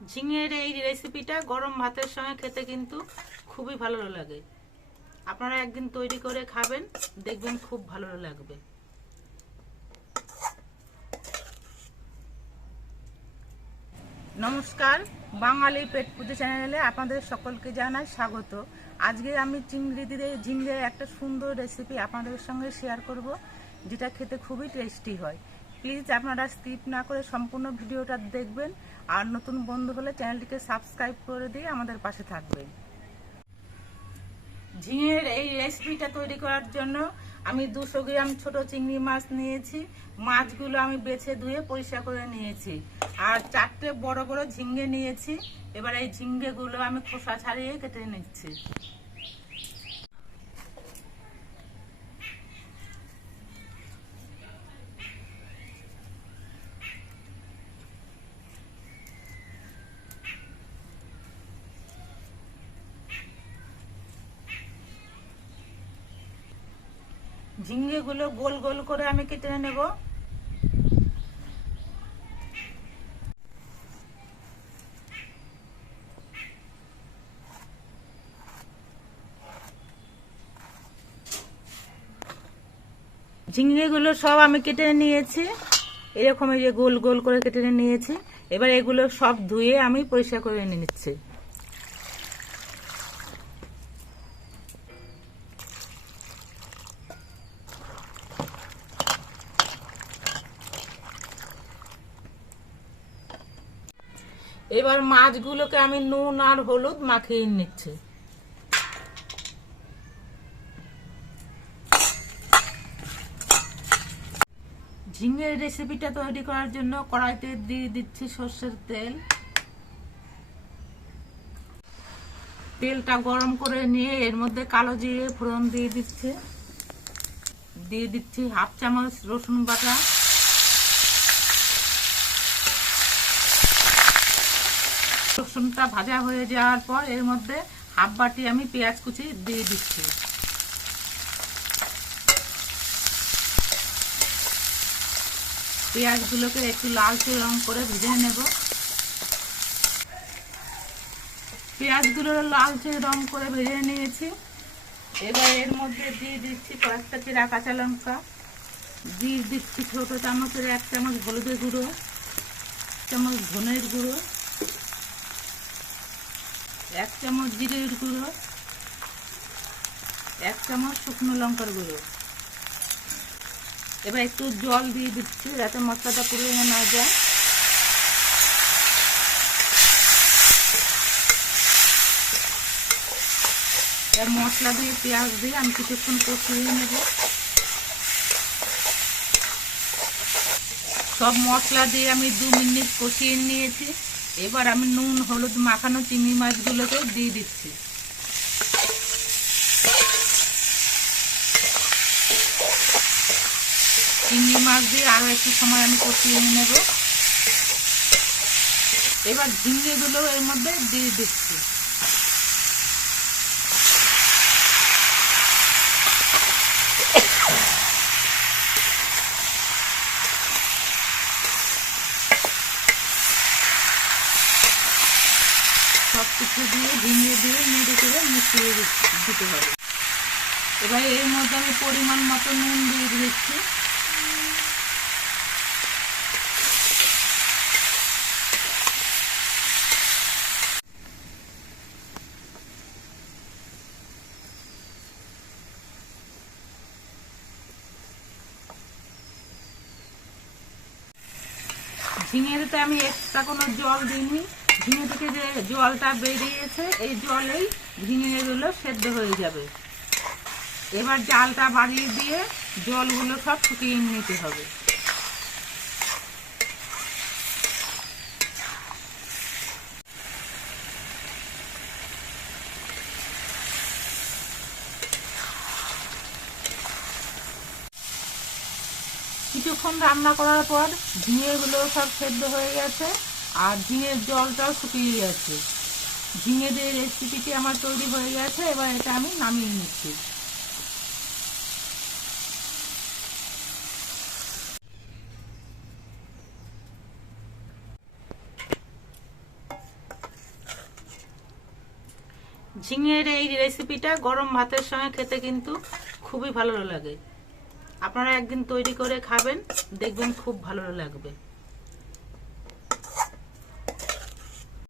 ঝিঙের এই রেসিপিটা গরম ভাতের সঙ্গে খেতে কিন্তু খুবই ভালো লাগে। আপনারা একদিন তৈরি করে খাবেন, দেখবেন খুব ভালো লাগবে। নমস্কার, বাঙালি পেট পুজো চ্যানেলে আপনাদের সকলকে জানাই স্বাগত। আজকে আমি চিংড়ি দিয়ে ঝিঙের একটা সুন্দর রেসিপি আপনাদের সঙ্গে শেয়ার করব, যেটা খেতে খুবই টেস্টি হয়। প্লিজ আপনারা স্কিপ না করে সম্পূর্ণ ভিডিওটা দেখবেন, আর নতুন বন্ধু হলে চ্যানেলটিকে সাবস্ক্রাইব করে দিয়ে আমাদের পাশে থাকবেন। ঝিঙের এই রেসিপিটা তৈরি করার জন্য আমি 200 গ্রাম ছোট চিংড়ি মাছ নিয়েছি। মাছগুলো আমি বেছে ধুয়ে পরিষ্কার করে নিয়েছি। আর 4টে বড় বড় ঝিঙে নিয়েছি। এবার এই ঝিঙেগুলো আমি খোসা ছাড়িয়ে কেটে নিচ্ছি। ঝিঙেগুলো গোল গোল করে আমি কেটে নেব। ঝিঙেগুলো সব আমি কেটে নিয়েছি, এরকম এই যে গোল গোল করে কেটে নিয়েছি। এবার এগুলো সব ধুয়ে আমি পরিষ্কার করে নিচ্ছি। এবার মাছগুলোকে আমি নুন আর হলুদ মাখিয়ে নিচ্ছি। ঝিঙের রেসিপিটা তৈরি করার জন্য কড়াইতে দিয়ে দিচ্ছি সর্ষের তেল। তেলটা গরম করে নিয়ে এর মধ্যে কালো জিরে ফোড়ন দিয়ে দিচ্ছি। দিয়ে দিচ্ছি 1/2 চামচ রসুন বাটা। রসুনটা ভাজা হয়ে যাওয়ার পর এর মধ্যে 1/2 বাটি আমি পেঁয়াজ কুচি দিয়ে দিচ্ছি। পেঁয়াজগুলোকে একটু লালচে রং করে ভেজে নেব। পেঁয়াজগুলো লালচে রং করে ভেজে নিয়েছি। এবার এর মধ্যে দিয়ে দিচ্ছি কয়েকটা চেরা কাঁচা লঙ্কা, দিয়ে দিচ্ছি ছোট চামচের 1 চামচ হলুদের গুঁড়ো, 1 চামচ ধনের গুঁড়ো, 1 চামচ জিরের গুঁড়ো, 1 চামচ শুকনো লঙ্কার গুঁড়ো। এবার একটু জল দিয়ে দিচ্ছি যাতে মশলাটা পুড়ে না যায়। এবার মশলা দিয়ে পেঁয়াজ দিয়ে আমি কিছুক্ষণ কষিয়ে নেব। সব মশলা দিয়ে আমি 2 মিনিট কষিয়ে নিয়েছি। এবার আমি নুন হলুদ মাখানো চিংড়ি মাছগুলোকে দিয়ে দিচ্ছি। চিংড়ি মাছ দিয়ে আরো একটু সময় আমি কষিয়ে নেব। এবার ঝিঙেগুলো এর মধ্যে দিয়ে দিচ্ছি। সব কিছু দিয়ে ঝিঙে দিয়ে নেড়ে করে মিশিয়ে দিতে হবে। এবার এর মধ্যে আমি পরিমাণ মতো নুন দিয়ে দিচ্ছি। ঝিঙেতে আমি এক্সট্রা কোনো জল দিইনি। ঝিঙে থেকে যে জলটা বেরিয়েছে এই জলেই ঝিঙেগুলো সেদ্ধ হয়ে যাবে। এবার জালটা বাড়িয়ে দিয়ে জলগুলো সব শুকিয়ে নিতে হবে। কিছুক্ষণ রান্না করার পর ঝিঙেগুলো সব সেদ্ধ হয়ে গেছে আর ঝিঙের জলটাও শুকিয়ে গেছে। ঝিঙে দিয়ে রেসিপিটি আমার তৈরি হয়ে গেছে। এবার এটা আমি নামিয়ে নিচ্ছি। ঝিঙের এই রেসিপিটা গরম ভাতের সঙ্গে খেতে কিন্তু খুবই ভালো লাগে। আপনারা একদিন তৈরি করে খাবেন, দেখবেন খুব ভালো লাগবে।